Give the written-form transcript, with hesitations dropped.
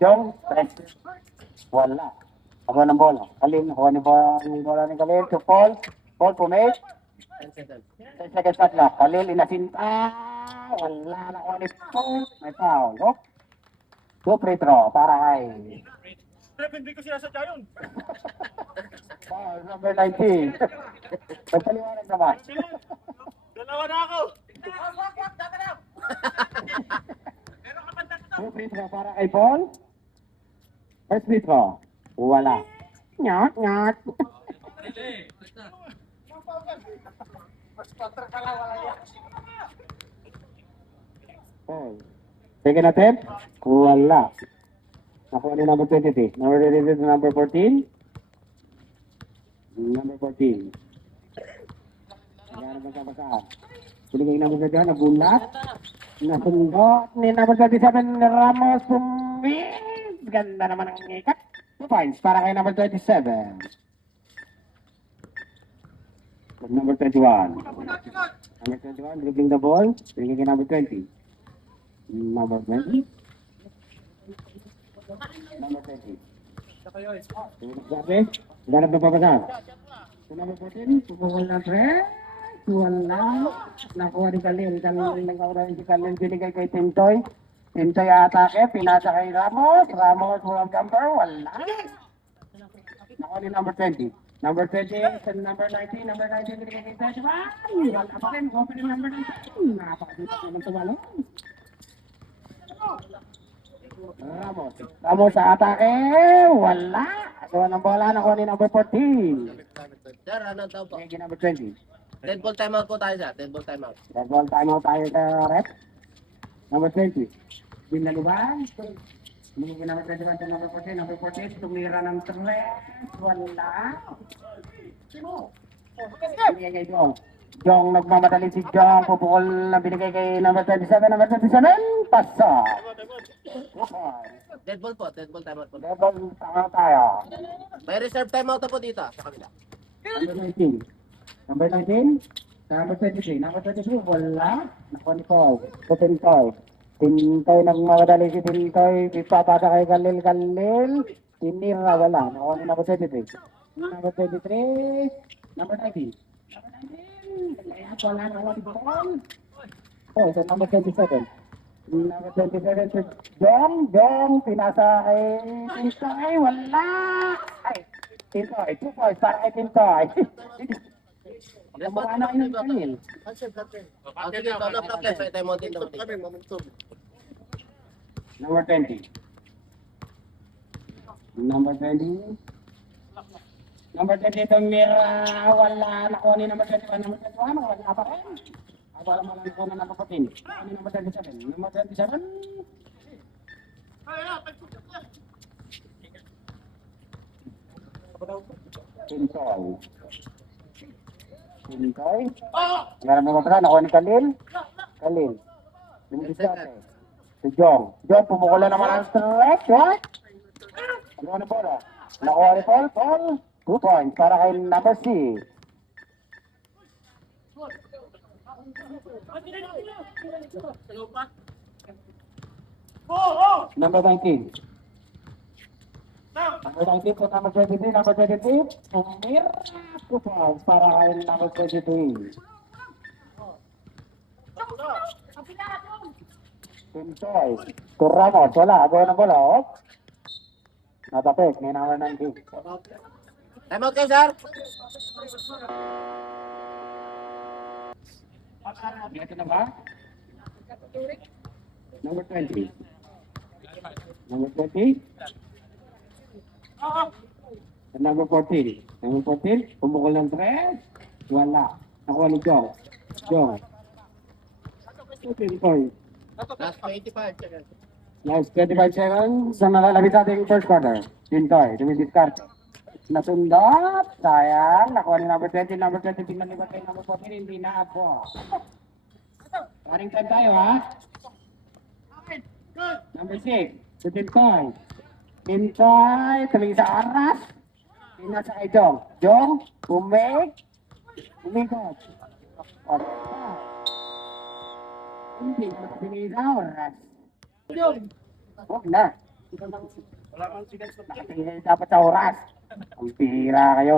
Jong, stress. Wala. Ako ng bola. Kalin, ako ng bola ni Kalin. To Paul. Paul, pumake. 10 seconds shot clock. Kalil, inasinta. Wala na ako ni Paul. May foul. Oh. Two free throw. Para kay... Hindi ko sinasadya yun. Foul, number 19. Magpaliwanag naman. Dalawa na ako. Two free throw para kay Paul. First free throw. Wala. Nyat, nyat. Paul. Second attempt. Wala. Nakuha ni number 23. Number 23 to number 14. Number 14. Ayan ang magkabasaan. Binigay ng number 21, nagulat. Nasundot ni number 27, Ramos Pumis. Ganda naman ang ikat. 2 points para kay number 27. Number 21. Number 21, dribbling the ball. Binigay kay number 20. Number 20. Number 20. Sabi, ganap na papasal. So number 14, pupukol ng 3. Wala. Nakuha ni Kalin. Kalin nagkaura si Kalin. Binigay kay Tintoy. Tintoy atake. Pinasa kay Ramos. Ramos walang jumper. Wala. Nakuha ni number 20. Number 20 sa number 19. Number 19 binigay kay 21. Wala pa rin. Open yung number 19. Napakadito naman sa balon. Ramos. Ramos sa atake. Wala. Gawa ng bola. Nakuha ni number 14. Sir, ano daw po? Binigay number 20. 10 ball timeout po tayo, sir. 10 ball timeout. Red ball timeout tayo sa rep. Number 20. Binaluban. Binigyan number 21 to number 14. Number 14, tumira ng 3. Wala. Binigay kay Jong. Jong, nagmamadali si Jong. Pupukol na binigay kay number 27. Number 27, pasa. Dead ball po, dead ball timeout po. Red ball timeout tayo. May reserve timeout na po dito, sa kabila. Number 19. Number 19. Number 23. Number 23, wala. Nakuha ni Paul. Sa Tintoy. Tintoy, nagmamadali si Tintoy. Ipapasa kay Kalil. Kalil. Tinira, wala. Nakuha ni number 23. Number 23. Number 19. Number 19. Wala. Nakuha ni Paul. Oh, sa number 27. Number 27 si Jong. Jong, pinasa kay Tintoy. Wala. Ay, Tintoy. 2 points para kay Tintoy. Dead ball Mukha na kayo ng Kalil. Sige, no problem. May timeout din naman. Number 20. Number 20. Number 20 tumira. Wala. Nakuha ni number 21. Number 21. Wala pa rin. Wala mo lang nakuha na number 14. Nakuha ni number 27. Number 27. Tintoy. Tintoy. Meron mo pa nakuha ni Kalil. Kalil. Lumisate. Si Jong. Jong, pumukula naman ang stretch. What? Ano na bola? Nakuha ni Paul. Paul. 2 points para kay number 6. Number 19. Number 19 po, number 23. Number 23. Pumira. 2 points para kay number 23. Tintoy. To Ramos. Wala. Agaw na bola. Oh. Natapik. May number 19. Timeout kayo, sir. Ito na ba? Number 20. Number 20. And number 14. Number 14. Pumukol ng 3. Wala. Nakuha ni Jong. Jong. Tintoy. Last 25 seconds. Last 25 seconds sa nalalapit sa ating first quarter. Tintoy, dumidiscard. Nasundot. Sayang. Nakuha ni number 20. Number 20. Tingnan ni Batay. Number 14. Hindi na ako. Running time tayo, ha? Number 6. Si Tintoy. Tintoy. Tumingin sa aras. Pinasa kay Jong. Jong. Umikot. Hindi na tumingin sa oras. Huwag na. Wala kang sigas na. Nakatingin kayo dapat sa oras. Ang pira kayo.